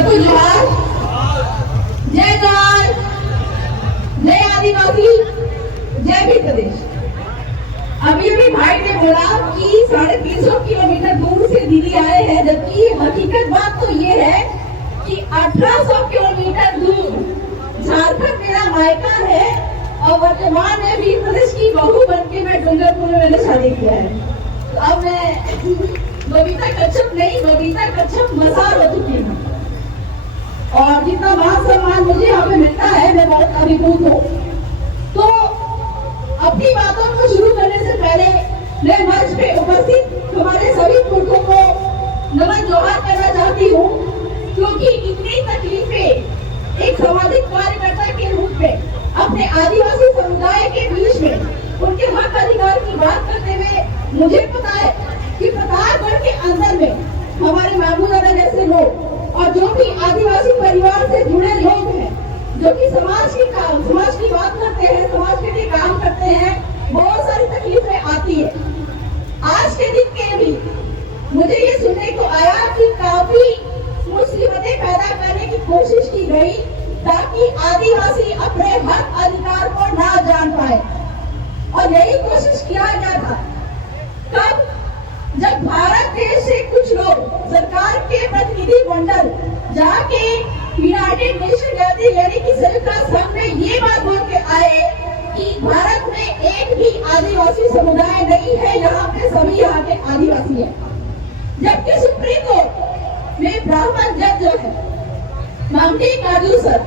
सबको जोहार, जय जवान, जय आदिवासी, जय भी प्रदेश। अभी भी भाई ने बोला कि 350 किलोमीटर दूर से दीदी आए हैं, जबकि हकीकत बात तो ये है कि 1800 किलोमीटर दूर झारखंड मेरा मायका है और वर्तमान में भी प्रदेश की बहू बनके मैं डूंगरपुर में मैंने शादी किया है। तो अब मैं बबीता कच्छप नहीं, बबीता कच्छप मसार हो चुकी हूँ और जितना मान सम्मान मुझे यहाँ पे मिलता है मैं बहुत अभिभूत हूँ। तो अपनी बातों को शुरू करने से पहले मैं मंच पे उपस्थित हमारे सभी पुरखों को नमन जोहार करना चाहती हूँ, क्योंकि इतनी तकलीफें एक सामाजिक कार्यकर्ता के रूप में अपने आदिवासी समुदाय के बीच में उनके हक अधिकार की बात करते हुए मुझे पता है कि प्रतापगढ़ के अंदर में हमारे मामू दादा जैसे लोग और जो भी आदिवासी परिवार से जुड़े लोग हैं, जो कि समाज की बात करते हैं, समाज के लिए काम करते हैं, बहुत सारी तकलीफें आती है। आज के दिन के भी मुझे ये सुनने को आया कि काफी मुसीबतें पैदा करने की कोशिश की गई ताकि आदिवासी अपने हक अधिकार को ना जान पाए, और यही कोशिश किया गया था। कब? जब भारत देश से कुछ लोग सरकार के प्रतिनिधि मंडल जाके यूनाइटेड नेशन यानी कि संयुक्त राष्ट्र संघ में ये बात बोल के आए कि भारत में एक भी आदिवासी समुदाय नहीं है, यहाँ पे सभी यहाँ के आदिवासी हैं। जबकि सुप्रीम कोर्ट में ब्राह्मण जज जो है मामले काजू सर,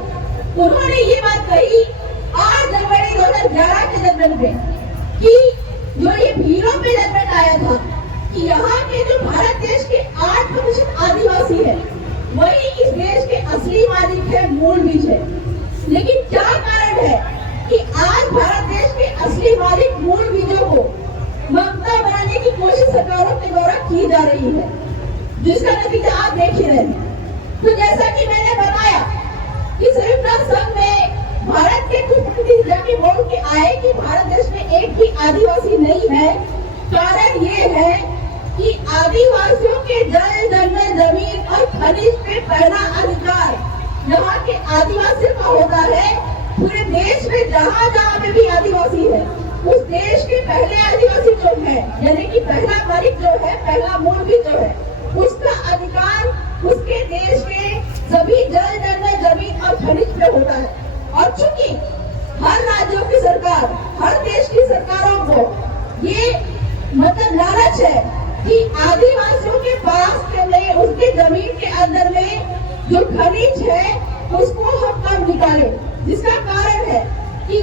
उन्होंने ये बात कही 8 जनवरी 2011 के जजमेंट में कि जो ये भीलों पे जजमेंट आया था कि यहाँ के जो भारत देश के 8% आदिवासी है वही इस देश के असली मालिक है, मूल बीज है। लेकिन क्या कारण है कि आज भारत देश के असली मालिक मूल बीजों को ममता बनाने की कोशिश सरकारों के द्वारा की जा रही है, जिसका नतीजा आप देख ही रहे हैं। तो जैसा कि मैंने बताया कि संयुक्त राष्ट्र संघ में भारत के कुछ प्रतिनिधि जाके बोल के आए कि भारत देश में एक भी आदिवासी नहीं है। कारण ये है कि आदिवासियों के जल जंगल जमीन और खनिज पे पहला अधिकार यहाँ के आदिवासियों का होता है। पूरे देश में जहाँ जहाँ पे भी आदिवासी है, उस देश के पहले आदिवासी जो है यानी कि पहला मालिक जो है, पहला मूल भी जो है, उसका अधिकार उसके देश के सभी जल जंगल जमीन और खनिज पे होता है। और चूंकि हर राज्यों की सरकार, हर देश की सरकारों को ये मतलब लालच है कि आदिवासियों के पास उसके जमीन के अंदर में जो खनिज है उसको हम कम निकाले, जिसका कारण है कि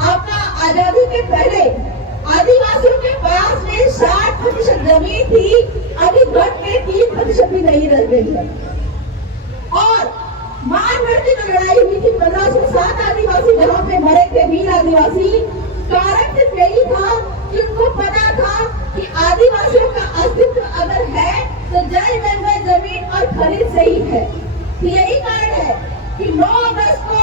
आपका आजादी के पहले आदिवासियों के पास में 60% जमीन थी, अभी घट के 3% भी नहीं रह गई है। और मानवर्ती जो लड़ाई हुई थी 1507 आदिवासी जहाँ पे मरे थे, भील आदिवासी, कारण सिर्फ यही था कि उनको पता था कि आदिवासियों का अस्तित्व अगर है तो जल जंगल जमीन और खनिज से ही है। तो यही कारण है कि 9 अगस्त को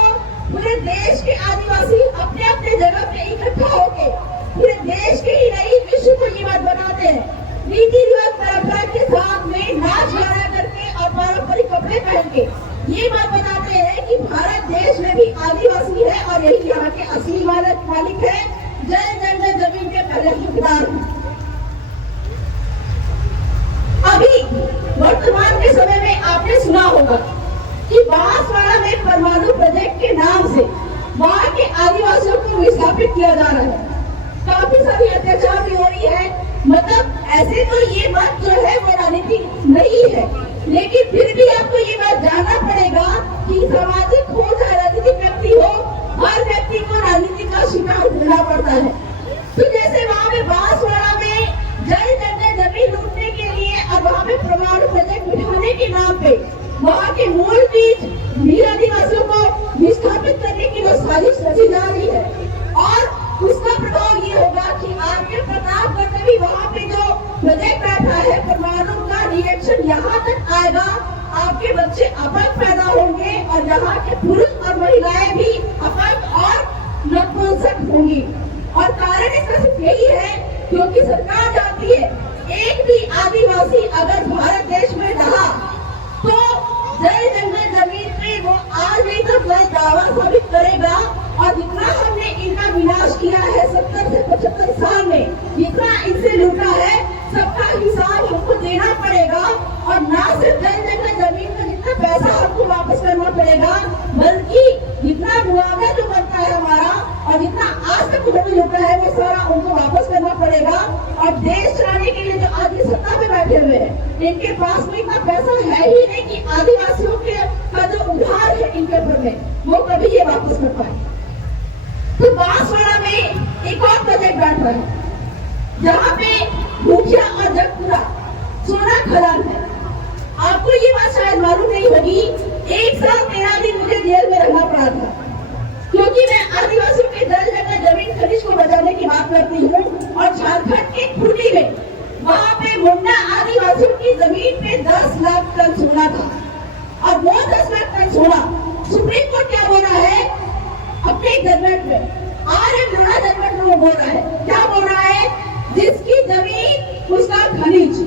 पूरे देश के आदिवासी अपने अपने जगह पे इकट्ठा होके पूरे देश के ही नहीं विश्व को ये बात बनाते हैं, रीति रिवाज परंपरा के साथ में नाच गाना करके और पारंपरिक कपड़े पहन के ये बात बताते हैं कि भारत देश में भी आदिवासी है और यही यहाँ के असली मालिक है, जल जंगल जमीन के पहले हकदार हैं। अभी वर्तमान के समय में आपने सुना होगा कि बांसवाड़ा में परमाणु प्रोजेक्ट के नाम से वहाँ के आदिवासियों को विस्थापित किया जा रहा है। काफी सारी अत्याचार भी हो रही है। मतलब ऐसे तो ये बात जो है वो राजनीति नहीं है, लेकिन फिर भी आपको ये बात जानना पड़ेगा कि सामाजिक हो चाहे राजनीतिक व्यक्ति हो, हर व्यक्ति को राजनीति का शिकार होना पड़ता है। तो जैसे वहाँ पे बांसवाड़ा में जल जंगल जमीन लूटने के लिए और वहाँ पे परमाणु प्रोजेक्ट बिठाने के नाम पे वहाँ के मूल बीज भील आदिवासियों को विस्थापित करने की जो साजिश रची जा रही है, और उसका प्रभाव ये होगा कि आपके प्रतापगढ़ में भी वहाँ पे जो प्रोजेक्ट बैठा है परमाणु का रिएक्शन यहाँ तक आएगा, आपके बच्चे अपंग पैदा होंगे और यहाँ के पुरुष और महिलाएं भी अपंग और नपुंसक होंगी। और कारण इसका सिर्फ यही है क्योंकि सरकार जानती है एक भी आदिवासी अगर भारत देश में रहा तो जय जंगल जमीन पे वो आज नहीं तो कल दावा साबित करेगा। और जितना हमने इनका विनाश किया है 70 से 75 साल में, जितना इनसे लूटा है, सबका हिसाब हमको देना पड़ेगा। और ना सिर्फ जय जंगल जमीन का जितना पैसा हमको वापस करना पड़ेगा, बल्कि जितना मुआवजा जो बनता है हमारा और जितना आज तक उन्होंने लूटा है वो सारा उनको वापस करना पड़ेगा। और देश चलाने के लिए जो आज ये सत्ता में बैठे हुए हैं, इनके पास में इतना पैसा है ही नहीं कि आदिवासियों के का जो उधार है इनके ऊपर में वो कभी ये वापस कर पाए। तो बांसवाड़ा में एक और प्रोजेक्ट बैठ रहा है जहाँ पे मुखिया और जगपुरा सोना खदान है। आपको ये बात शायद मालूम नहीं होगी, 1 साल 13 दिन मुझे जेल में रहना पड़ा था, क्योंकि मैं आदिवासियों के जल जगह जमीन खनिज को बचाने की बात करती हूँ। और झारखंड के खूंटी में वहाँ पे मुंडा आदिवासियों की जमीन पे 10 लाख टन सोना था। और वो 10 लाख टन सोना सुप्रीम कोर्ट क्या बोल रहा है अपने जजमेंट में, लोढ़ा जजमेंट में वो बोल रहा है, क्या बोल रहा है, जिसकी जमीन उसका खनिज।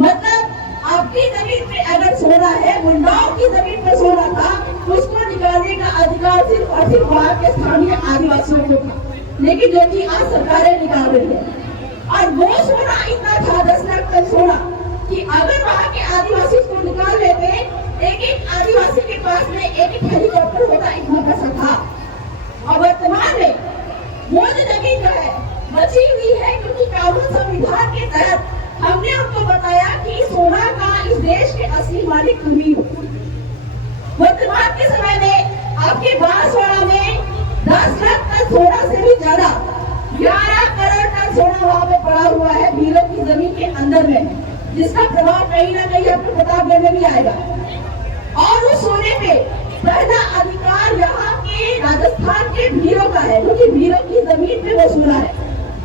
मतलब आपकी जमीन पे अगर सोना है, मुंडाओं की जमीन पे सोना था, उसको निकालने का अधिकार सिर्फ और सिर्फ वहाँ के स्थानीय आदिवासियों को था। लेकिन जो कि आज सरकारें निकाल रही है। और वो सोना इतना था 10 लाख टन सोना कि अगर वहाँ के आदिवासी उसको निकाल लेते, एक आदिवासी के पास में एक हेलीकॉप्टर होता, इतना पैसा था। और वर्तमान में वो जो जमीन जो है बची हुई है, क्योंकि कानून संविधान के तहत हमने उनको बताया कि सोना का इस देश के असली मालिक तुम ही हो। वर्तमान के समय में आपके बांसवाड़ा में 10 लाख टन सोना से भी ज्यादा 11 करोड़ टन सोना वहाँ पे पड़ा हुआ है भीलों की जमीन के अंदर में, जिसका प्रभाव कहीं ना कहीं आपको प्रतापगढ़ में भी आएगा। और उस सोने पे पहला अधिकार यहाँ के राजस्थान के भीलों का है, क्योंकि भीलों की जमीन पे वो सोना है।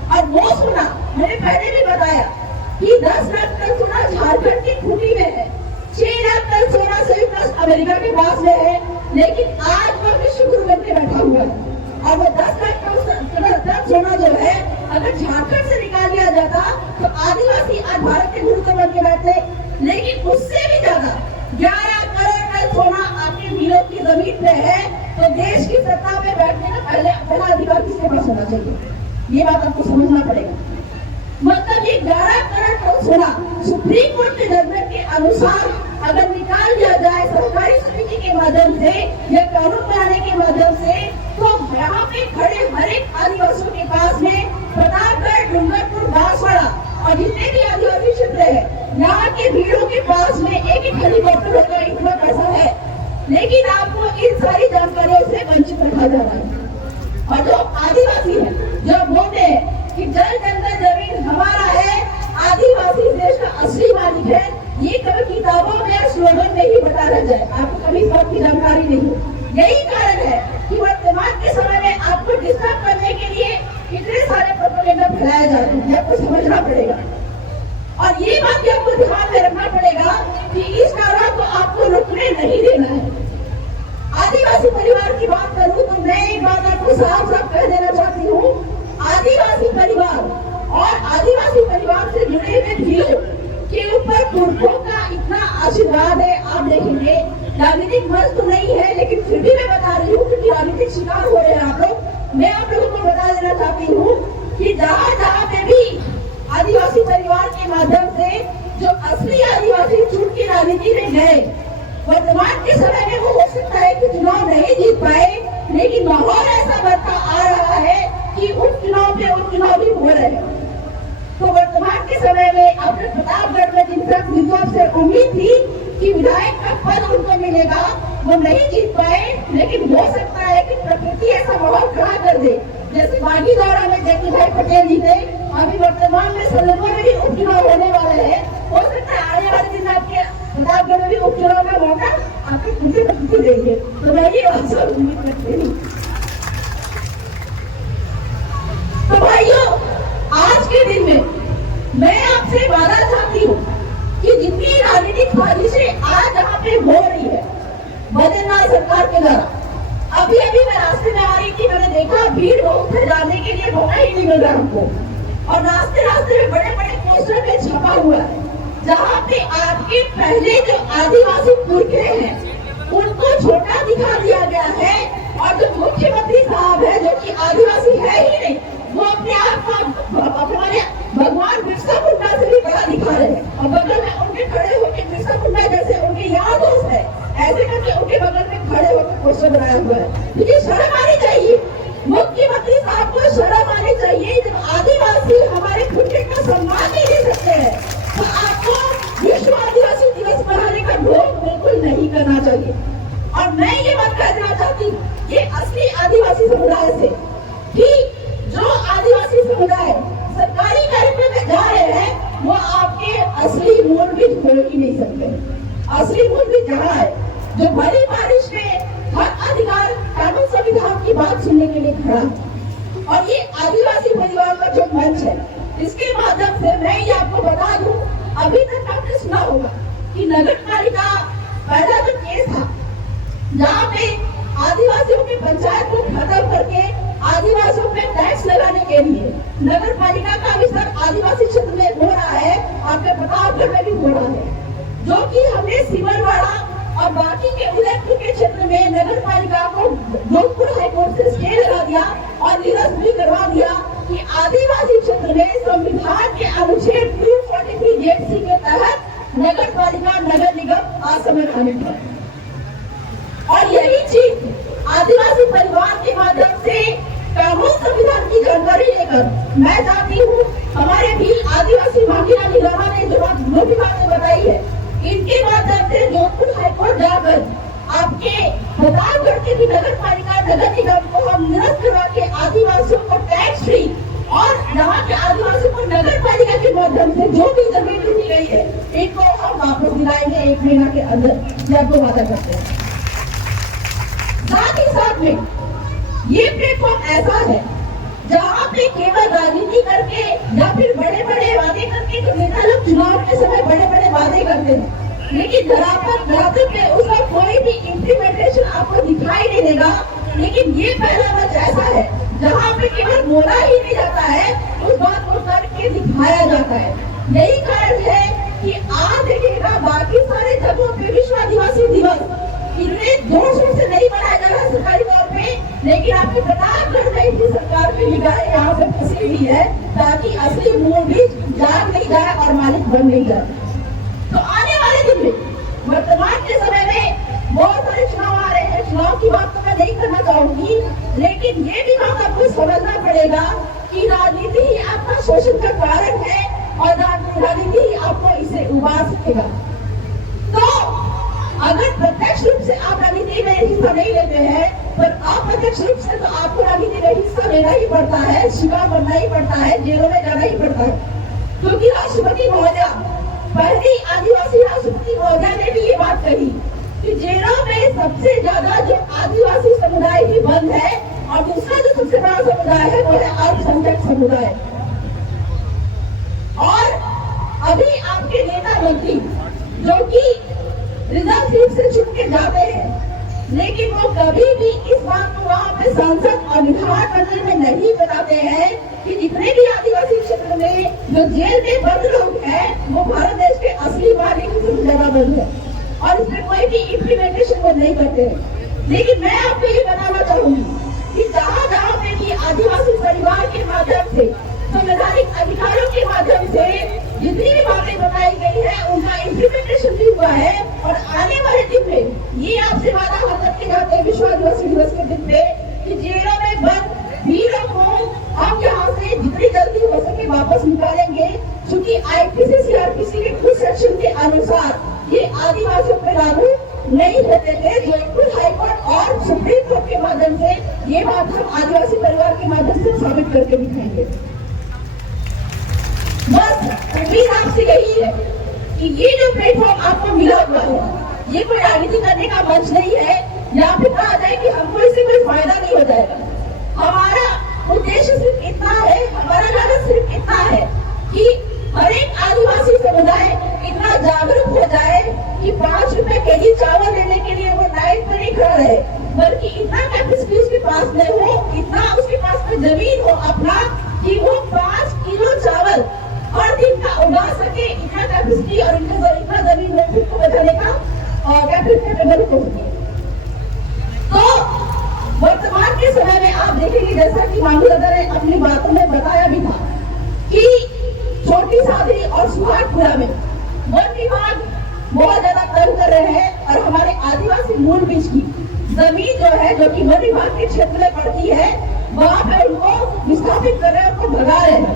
और वो सोना मैंने पहले भी बताया कि 10 लाख टन सोना झारखंड की खूंटी में है, 6 लाख टन सोना संयुक्त अमेरिका के पास में है, लेकिन आज वो विश्व गुरु बन के बैठा हुआ है। और वो 10 लाख टन सोना जो है अगर झारखंड से निकाल लिया जाता तो आदिवासी आज भारत के गुरु बन के बैठते। लेकिन उससे भी ज्यादा 11 करोड़ टन सोना आपके भीलों की जमीन पे है, तो देश की सत्ता में बैठने का पहला अधिकार किसके पास होना चाहिए, ये बात आपको समझना पड़ेगा। मतलब ये 11 करोड़ टन सोना सुप्रीम कोर्ट के जजमेंट के अनुसार अगर निकाल दिया जाए सहकारी समिति के माध्यम से या कानून बनाने के माध्यम से, तो यहाँ पे खड़े हर एक आदिवासियों के पास में प्रतापगढ़, डूंगरपुर, बांसवाड़ा और जितने भी आदिवासी क्षेत्र है, यहाँ के भीड़ों के पास में एक हेलीकॉप्टर होगा, इतना पैसा है। लेकिन आपको इन सारी जानकारियों से वंचित रखा जा रहा है। और जो आदिवासी है, जो बोलते हैं कि जल जंगल जमीन हमारा है, आदिवासी देश का असली मालिक है, ये कभी किताबों में स्लोगन में ही बता रह जाए, आपको कभी इस बात की जानकारी नहीं हो। यही कारण है कि वर्तमान के समय में आपको डिस्टर्ब करने के लिए इतने सारे प्रोपेगेंडा फैलाए जा रहे हैं, आपको समझना पड़ेगा। और ये बात भी आपको ध्यान में रखना पड़ेगा कि इस कारण को आपको रुकने नहीं देना है। आदिवासी परिवार की बात करूं तो मैं एक बात आपको साफ साफ कह देना चाहती हूँ, आदिवासी परिवार और आदिवासी परिवार से जुड़े हुए भीलों के ऊपर पुरखों का इतना आशीर्वाद है। आप देखेंगे राजनीतिक मंच तो नहीं है, लेकिन फिर भी मैं बता रही हूँ क्योंकि राजनीतिक शिकार हो रहे हैं आप लोग। मैं आप लोगों को बता देना चाहती हूँ कि जहाँ जहाँ पे भी आदिवासी परिवार के माध्यम से जो असली आदिवासी छूट की राजनीति में गए, वर्तमान के समय में वो हो सकता है कि चुनाव नहीं जीत पाए, लेकिन माहौल ऐसा बनता आ रहा है कि उपचुनाव पे उपचुनाव भी हो रहे हैं। तो वर्तमान के समय में अपने प्रतापगढ़ में जिनसे से उम्मीद थी कि विधायक का पद उनको मिलेगा, वो नहीं जीत पाए, लेकिन हो सकता है कि प्रकृति ऐसा माहौल खड़ा कर दे जैसे बागी दौरा में जयंती भाई पटेल जी थे। अभी वर्तमान में सलगों में भी उपचुनाव होने वाले हैं, हो सकता है आने वाले दिन आपके प्रतापगढ़ में भी उपचुनाव का मौका आपके खुशी प्रकृति देंगे। तो मैं ये उम्मीद करती हूँ। तो भाइयों, आज के दिन में मैं आपसे वादा चाहती हूँ कि जितनी राजनीतिक साजिशें आज यहाँ पे हो रही है बद्रीनाथ सरकार के द्वारा, अभी मैं रास्ते में आ रही थी, मैंने देखा भीड़ बहुत है, जाने के लिए मौका ही नहीं मिल रहा हमको। और रास्ते में बड़े बड़े पोस्टर पे छपा हुआ है जहाँ पे आपके पहले जो आदिवासी पुरखे हैं उनको छोटा दिखा दिया गया है, और जो मुख्यमंत्री साहब है जो कि आदिवासी है ही नहीं, वो अपने आप को हमारे भगवान बिरसा मुंडा से भी बड़ा दिखा रहे हैं, और बगल में उनके खड़े होकर बिरसा मुंडा जैसे उनके यार दोस्त है ऐसे करके उनके बगल में खड़े होकर पोस्टर बनाया हुआ है। मुझे शर्म आनी चाहिए, मुख्यमंत्री साहब को शर्म आनी चाहिए। जब आदिवासी हमारे पुरखे का सम्मान नहीं दे सकते हैं तो आपको विश्व आदिवासी दिवस मनाने का ढोंग बिल्कुल नहीं करना चाहिए। और मैं ये बात कहना चाहती हूँ ये असली आदिवासी समुदाय से कि जो आदिवासी समुदाय सरकारी कार्यक्रम में जा रहे हैं वो आपके असली मूल भी छोड़ ही नहीं सकते। असली मूल भी जहाँ है जो बड़ी बारिश में हर अधिकार कानून संविधान की बात सुनने के लिए खड़ा, और ये आदिवासी परिवार का जो मंच है इसके माध्यम से मैं ये आपको बता दूं, अभी तक आपने सुना होगा कि नगर पालिका पहला जो केस था जहाँ पे आदिवासियों की पंचायत को खत्म करके आदिवासियों पे टैक्स लगाने के लिए नगर पालिका का विस्तार आदिवासी क्षेत्र में हो रहा है, आपके प्रतापगढ़ में भी हो रहा है, जो कि हमने सिमरवाड़ा और बाकी के उदयपुर के क्षेत्र में नगर पालिका को जोधपुर हाईकोर्ट से स्टे लगा दिया और निरस्त भी करवा दिया कि आदिवासी क्षेत्र में संविधान के अनुच्छेद 243 जेसी के तहत नगर पालिका नगर निगम असमय होने पर, और यही चीज आदिवासी परिवार के माध्यम से कानून संविधान की जानकारी लेकर मैं चाहती हूँ हमारे भी आदिवासी मांगीरा नीलामा ने जो भी बातें बताई है इनके माध्यम से जोधपुर हाईकोर्ट जाकर आपके प्रतापगढ़ के भी नगर पालिका नगर निगम को हम निरस्त करवा के आदिवासियों को टैक्स फ्री और यहाँ के आदिवासियों को नगर पालिका के माध्यम से जो भी जमीन दी गई है इनको हम वापस दिलाएंगे 1 महीना के अंदर, जब वो वादा करते हैं। साथ ही साथ में ये प्लेटफॉर्म ऐसा है जहाँ पे केवल राजनीति करके या फिर बड़े बड़े वादे करके जो नेता लोग चुनाव के समय बड़े बड़े वादे करते हैं लेकिन धरातल पे उसका कोई भी इम्प्लीमेंटेशन आपको दिखाई नहीं देगा। लेकिन ये पहला मंच ऐसा है जहाँ पे केवल बोला ही नहीं जाता है, उस बात को करके दिखाया जाता है। यही कारण है कि आज देखिएगा बाकी सारे जगहों पे विश्व आदिवासी दिवस इतने जोर से नहीं मनाया जा रहा सरकारी तौर पे, लेकिन आपके प्रतापगढ़ में भी सरकार की निगाहें यहाँ पे फंसी हुई है ताकि असली मूल भी जाग नहीं जाए और मालिक बन नहीं जाए। तो आने वाले दिन में वर्तमान के समय में बहुत सारे चुनाव आ रहे हैं, चुनाव की बात तो मैं नहीं करना चाहूंगी, लेकिन ये भी बात आपको समझना पड़ेगा कि राजनीति ही आपका शोषण का कारण है और राजनीति ही आपको इसे उबार सकेगा। तो अगर प्रत्यक्ष रूप से आप राजनीति में हिस्सा नहीं लेते हैं पर अप्रत्यक्ष रूप से तो आपको राजनीति में हिस्सा लेना ही पड़ता है, शिकार बनना ही पड़ता है, जेलों में जाना ही पड़ता है। क्योंकि राष्ट्रपति महोदया, पहली आदिवासी राष्ट्रपति महोदया ने भी ये बात कही कि जेलों में सबसे ज्यादा जो आदिवासी समुदाय ही बंद है और दूसरा जो सबसे बड़ा समुदाय है वो है अल्पसंख्यक समुदाय। और अभी आपके नेता मंत्री जो कि रिजर्व सीट से चुन के जाते हैं लेकिन वो कभी भी इस बात को वहाँ पे सांसद और विधान मंडल में नहीं बताते हैं कि जितने भी आदिवासी क्षेत्र में जो जेल में बंद लोग हैं वो भारत देश के असली मालिक से ज्यादा बंद है और इसमें कोई भी इम्प्लीमेंटेशन वो नहीं करते हैं। लेकिन मैं आपको ये बताना चाहूंगी कि जहाँ जहाँ पे भी आदिवासी परिवार के माध्यम से संवैधानिक अधिकारों के माध्यम से जितनी भी बातें बताई गई है उनका इम्प्लीमेंटेशन भी हुआ है और आने वाले दिन में ये आपसे वादा हम करके जाते हैं विश्व आदिवासी दिवस के दिन पे कि जेलों में बंद वीरों को हम यहाँ से जितनी जल्दी हो सके वापस निकालेंगे, क्योंकि आईपीसी सीआरपीसी के कुछ सेक्शन के अनुसार ये आदिवासियों पे लागू नहीं होते थे। जोधपुर हाईकोर्ट और सुप्रीम कोर्ट के माध्यम से ये बात हम आदिवासी परिवार के माध्यम से साबित करके दिखाएंगे। बस उम्मीद आपसे यही है कि ये जो प्लेटफॉर्म आपको मिला हुआ है ये कोई राजनीति करने का मंच नहीं है या फिर कहा जाए कि हमको इससे कोई फायदा नहीं हो जाएगा। हमारा उद्देश्य सिर्फ इतना है, हमारा लक्ष्य सिर्फ इतना है कि हर एक आदिवासी समुदाय इतना जागरूक हो जाए कि 5 रुपए केजी चावल लेने के लिए वो लाइन पर नहीं खड़ा रहे, बल्कि इतना कैपेसिटी उसके पास में हो, इतना उसके पास में जमीन हो अपना कि वो 5 किलो चावल हर दिन का उगा सके, इतना कैपेसिटी और वर्तमान के समय में आप देखेंगे, जैसा कि मानू दादा ने अपनी बातों में बताया भी था कि छोटी सादरी और सुहागपुरा में वन विभाग बहुत ज्यादा तंग कर रहे हैं और हमारे आदिवासी मूल बीच की जमीन जो है, जो कि वन विभाग के क्षेत्र में पड़ती है, वहाँ पे उनको विस्थापित कर रहे हैं, उनको भगा रहे हैं।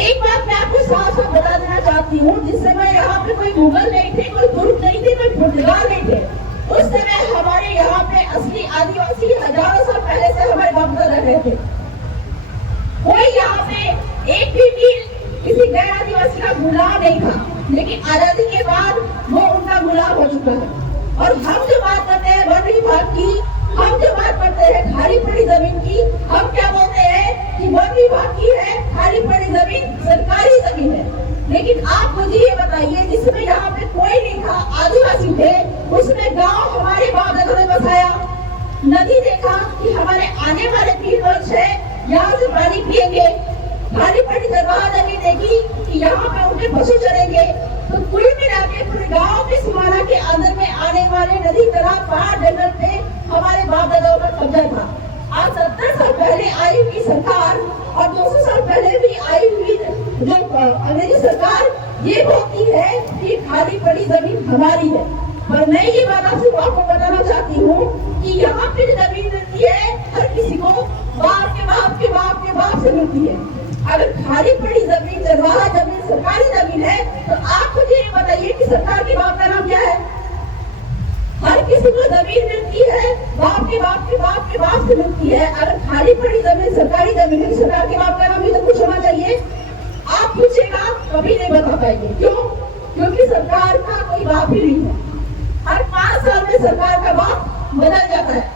एक बात मैं आपको साफ साफ बता देना चाहती हूँ, जिस समय यहाँ पे कोई मुगल नहीं थे, कोई तुर्क नहीं थे, कोई पुर्तगाल नहीं थे, उस समय हमारे यहाँ पे असली आदिवासी हजारों साल पहले से हमारे बाप दादा रह रहे थे। कोई यहाँ पे एक भी किसी गैर आदिवासी का गुलाम नहीं था, लेकिन आजादी के बाद वो उनका गुलाम हो चुका है। और हम जो बात करते हैं वन विभाग की, हम जो बात करते हैं खाली पड़ी जमीन की, हम क्या बोलते हैं कि वन विभाग की है खाली पड़ी जमीन, सरकारी जमीन है। लेकिन आप मुझे ये बताइए, जिसमें यहाँ पे कोई नहीं था, आदिवासी थे, उसमें गांव हमारे बाप दादा ने बसाया, नदी देखा कि हमारे आने वाले 3 वर्ष है यहाँ से पानी पिएंगे, खाली पड़ी जगह जमीन देखी कि यहाँ पे उनके पशु चरेंगे। तो कुल मिला के पूरे गाँव के सीमाना के अंदर में आने वाले नदी, तालाब, पहाड़, जंगल पे हमारे बाप दादाओं का कब्जा था। आज 70 साल पहले आई हुई सरकार और 200 साल पहले भी आई हुई जो अंग्रेजी सरकार ये बोलती है कि खाली पड़ी जमीन हमारी है। पर मैं ये बात आपको बताना चाहती हूँ कि यहाँ पे जमीन मिलती है हर किसी को बाप के बाप के बाप के बाप से मिलती है। अगर खाली पड़ी जमीन, चरवाहा जमीन, सरकारी जमीन है, तो आप मुझे ये बताइए कि सरकार के बाप का नाम क्या है? हर किसी को जमीन मिलती है, बाप के बाप के बाप के बाप से मिलती है। अगर खाली पड़ी जमीन सरकारी जमीन है, सरकार के बाप का नाम भी तो कुछ होना चाहिए। आप पूछेगा, कभी नहीं बता पाएंगे। क्यों? क्योंकि सरकार का कोई बाप ही नहीं है। हर 5 साल में सरकार का बाप बदल जाता है।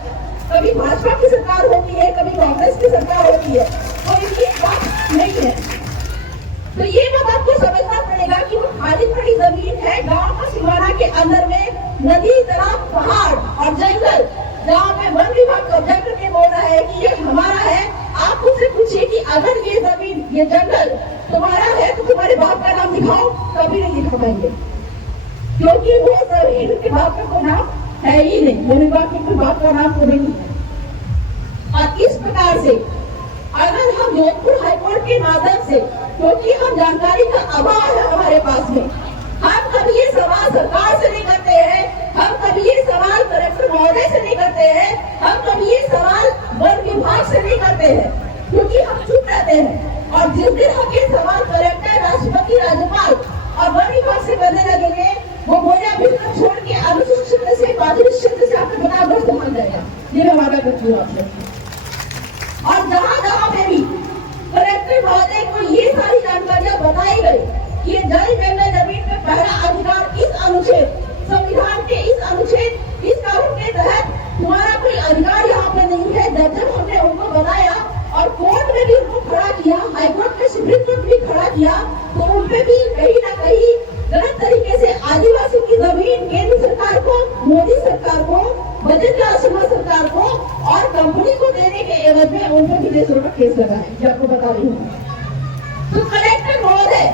कभी भाजपा की सरकार होती है, कभी कांग्रेस की सरकार होती है, कोई भी एक बात नहीं है। तो ये बात आपको समझना पड़ेगा कि वो खाली पड़ी जमीन है, गांव का सीमाना के अंदर में नदी, तालाब, पहाड़ और जंगल, जहाँ पे वन विभाग कब्जा करके बोल रहा है कि ये हमारा है। आप मुझसे पूछिए कि अगर ये जमीन, ये जंगल तुम्हारा है तो तुम्हारे बाप का नाम दिखाओ, कभी नहीं दिखा पाएंगे, क्योंकि वो जमीन के बाप का कोई नाम है ही नहीं, वन विभाग के कोई बाप का नाम कोई नहीं है। और इस प्रकार से अगर हम जोधपुर हाईकोर्ट के माध्यम से, क्योंकि हम जानकारी का अभाव है हमारे पास में, हम कभी ये सवाल सरकार से नहीं करते हैं, हम कभी ये सवाल कलेक्टर महोदय से नहीं करते हैं, हम कभी ये सवाल वन विभाग से नहीं करते हैं, क्योंकि हम चुप रहते हैं। और जिस दिन हम ये सवाल कलेक्टर, राष्ट्रपति, राज्यपाल और वन विभाग से करने लगेंगे, वो बोलिया बिल्कुल छोड़ के अनुसूचित क्षेत्र से, बाधित क्षेत्र से आपको बना बस मान जाएगा। ये मैं वादा करती हूँ आपसे। और जहाँ जहाँ पे भी कलेक्टर महोदय को ये सारी जानकारियां बताई गई कि ये जल जंगल जमीन पे पहला अधिकार इस अनुच्छेद, संविधान के इस अनुच्छेद, इस कानून के तहत तुम्हारा कोई अधिकार यहाँ पे नहीं है। जब हमने उनको बताया और कोर्ट में भी उनको खड़ा किया, हाईकोर्ट में, सुप्रीम कोर्ट भी खड़ा किया, तो उन पे भी कहीं ना कहीं गलत तरीके से आदिवासी की जमीन केंद्र सरकार को, मोदी सरकार को, बजट सरकार को और कंपनी को देने के एवज में उन पर विदेश का केस लगा है, जो आपको बता रही हूँ। तो कलेक्टर महोदय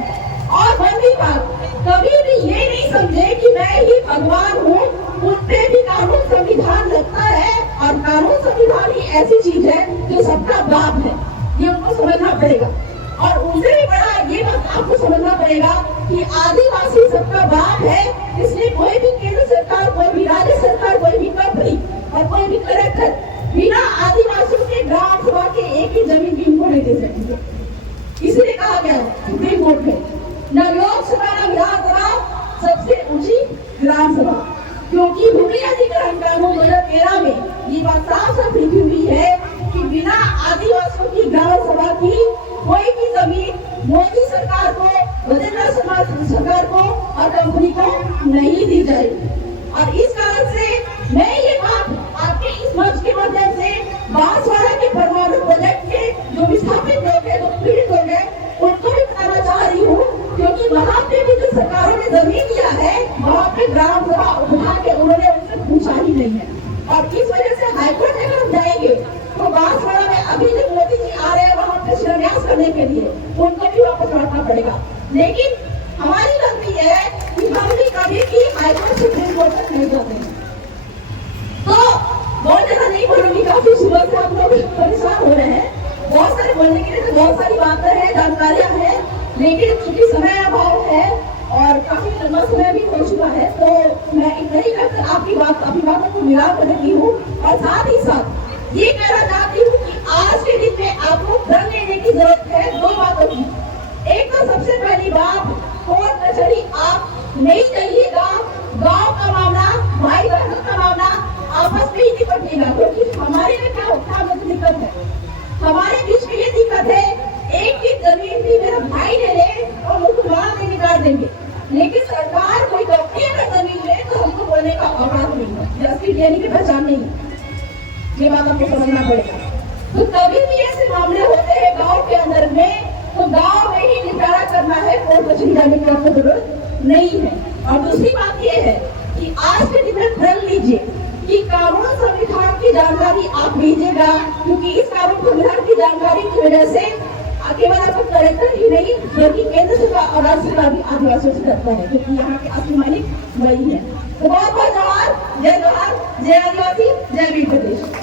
और वन विभाग कभी भी ये नहीं समझे कि मैं ही भगवान हूँ, उन पे भी कानून संविधान लगता है और कानून संविधान ही ऐसी चीज है जो सबका बाप है, ये उनको समझना पड़ेगा। और उनसे भी बड़ा ये बात आपको समझना पड़ेगा कि आदिवासी सबका बाप है, इसलिए कोई भी केंद्र सरकार, कोई भी राज्य सरकार, कोई भी कंपनी और कोई भी कलेक्टर बिना आदिवासियों के ग्राम सभा के एक ही जमीन भी इनको नहीं दे सकती। इसलिए कहा गया है सुप्रीम कोर्ट में, न लोकसभा न विधानसभा, सबसे ऊंची ग्राम सभा, क्योंकि भूमि अधिग्रहण कानून 2013 में ये बात साफ साफ लिखी हुई है कि बिना आदिवासियों की ग्राम सभा की कोई भी जमीन मोदी सरकार को, बजट सरकार को और कंपनी को नहीं दी जाएगी। और इस कारण से मैं ये बात आपके इस मंच के माध्यम से बांसवाड़ा के परमाणु प्रोजेक्ट के जो विस्थापित लोग हैं, जो पीड़ित लोग हैं, उनको भी बताना चाह रही हूँ, क्योंकि वहाँ पे भी जो सरकारों ने जमीन लिया है, वहाँ पे ग्राम सभा उठा के उन्होंने उनसे पूछा ही नहीं है। और इस वजह से हाईकोर्ट अगर हम जाएंगे तो बांसवाड़ा में अभी जो मोदी जी आ रहे हैं वहाँ पे शिलान्यास करने के लिए, उनको भी वापस लौटना पड़ेगा। लेकिन हमारी गलती है कि हम भी कभी भी हाईकोर्ट सुप्रीम कोर्ट तक नहीं जाते। तो बहुत ज्यादा नहीं बोलूंगी, काफी से हम लोग परेशान हो रहे हैं। बहुत सारे बोलने के लिए तो बहुत सारी बातें हैं, जानकारियां हैं, लेकिन चूंकि समय अभाव है और काफी लंबा समय भी हो चुका है, तो मैं इतना ही कहकर आपकी बातों को विराम कर देती हूँ। और साथ ही साथ ये कहना चाहती हूँ कि आज के दिन में आपको प्रण लेने की जरूरत है दो बातों की। एक तो सबसे पहली बात, कोर्ट कचहरी आप नहीं चाहिएगा। गांव का मामला, भाई बहनों का मामला आपस में ही निपटेगा, क्योंकि हमारे में क्या दिक्कत है, हमारे बीच में ये दिक्कत है, एक की जमीन भी मेरा भाई ले ले और मुसलमान नहीं निकाल देंगे, लेकिन सरकार कोई कंपनी अगर जमीन ले तो हमको बोलने का अवकाश नहीं है, जबकि लेने की पहचान नहीं है। ये बात आपको समझना पड़ेगा। तो कभी भी ऐसे मामले होते हैं गांव के अंदर में, तो गांव में ही निपटारा करना है, कोर्ट कचहरी जाने की आपको जरूरत नहीं है। और दूसरी बात यह है कि आज के दिन में प्रण लीजिए कि कानून संविधान की जानकारी आप लीजिएगा, क्योंकि इस कानून संविधान की जानकारी की वजह से केवल आपको कलेक्टर ही नहीं बल्कि केंद्र सरकार और राज्य सरकार भी आदिवासियों से करता है, क्योंकि यहाँ के असली मालिक वही है। तो बहुत बहुत जवाहर, जय आदिवासी, जय वीर प्रदेश।